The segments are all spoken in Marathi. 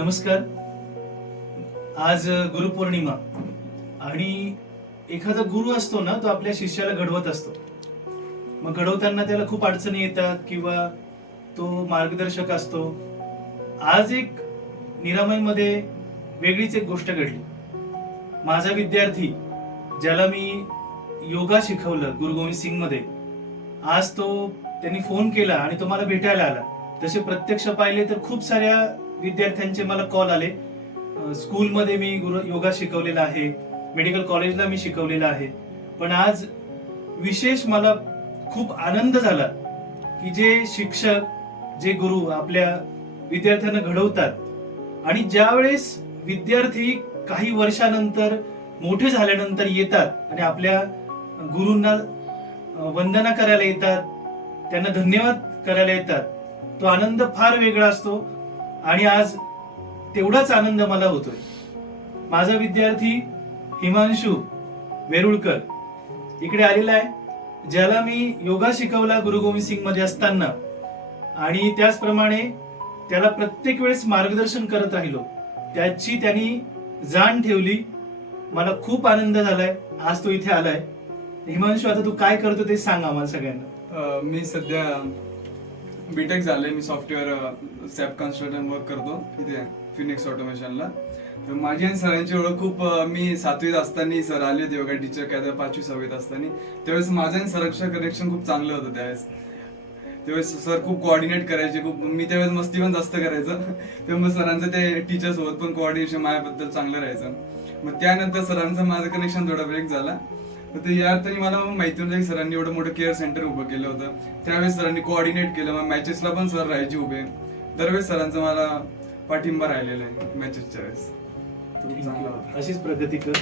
नमस्कार. आज गुरुपौर्णिमा आणि एखादा गुरु असतो ना, तो आपल्या शिष्याला घडवत असतो. मग घडवताना त्याला खूप अडचणी येतात किंवा तो मार्गदर्शक असतो. आज एक निरामयमध्ये वेगळीच एक गोष्ट घडली. माझा विद्यार्थी ज्याला मी योगा शिकवलं गुरु गोविंद सिंग मध्ये, आज त्यांनी फोन केला आणि तो मला भेटायला आला. तसे प्रत्यक्ष पाहिले तर खूप साऱ्या विद्यार्थ्यांचे मला कॉल आले. स्कूलमध्ये मी योगा शिकवलेला आहे, मेडिकल कॉलेजला मी शिकवलेला आहे. पण आज विशेष मला खूप आनंद झाला की जे शिक्षक, जे गुरु आपल्या विद्यार्थ्यांना घडवतात आणि ज्यावेळेस विद्यार्थी काही वर्षानंतर मोठे झाल्यानंतर येतात आणि आपल्या गुरूंना वंदना करायला येतात, त्यांना धन्यवाद करायला येतात, तो आनंद फार वेगळा असतो. आणि आज तेवढाच आनंद मला होतोय. माझा विद्यार्थी हिमांशु वेरुळकर इकडे आलेला आहे, ज्याला मी योगा शिकवला गुरु गोविंद सिंग मध्ये असताना आणि त्याचप्रमाणे त्याला प्रत्येक वेळेस मार्गदर्शन करत राहिलो. त्याची त्यांनी जाण ठेवली. मला खूप आनंद झालाय आज तो इथे आलाय. हिमांशु, आता तू काय करतो ते सांग आम्हाला सगळ्यांना. मी सध्या बीटेक झाले. मी सॉफ्टवेअर सॅप कन्स्ट्रक्शन वर्क करतो इथे फिनिक्स ऑटोमेशनला. तर माझी आणि सरांची ओळख खूप मी 7वीत असताना सर आले होते योगा टीचर, काय तर 5वी 6वीत असताना. त्यावेळेस माझं आणि सरांचं कनेक्शन खूप चांगलं होतं. त्यावेळेस सर खूप कोऑर्डिनेट करायचे. खूप मी त्यावेळेस मस्ती पण जास्त करायचं. त्यामुळे सरांचं ते टीचर सोबत पण कोऑर्डिनेशन माझ्याबद्दल चांगलं राहायचं. मग त्यानंतर सरांचं माझं कनेक्शन थोडा ब्रेक झाला. तर या अर्थाने मला माहिती नव्हतं की सरांनी एवढं मोठं केअर सेंटर उभं केलं होतं. त्यावेळेस सरांनी कोऑर्डिनेट केलं. मग मॅचेसला पण सर राहायचे उभे. दरवेळेस सरांचा मला पाठिंबा राहिलेला आहे मॅचेसच्या वेळेस. खूप चांगला होता. अशीच प्रगती कर.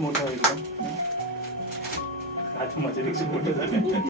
मोठा होईल. आता माझ्यापेक्षा मोठं झालं.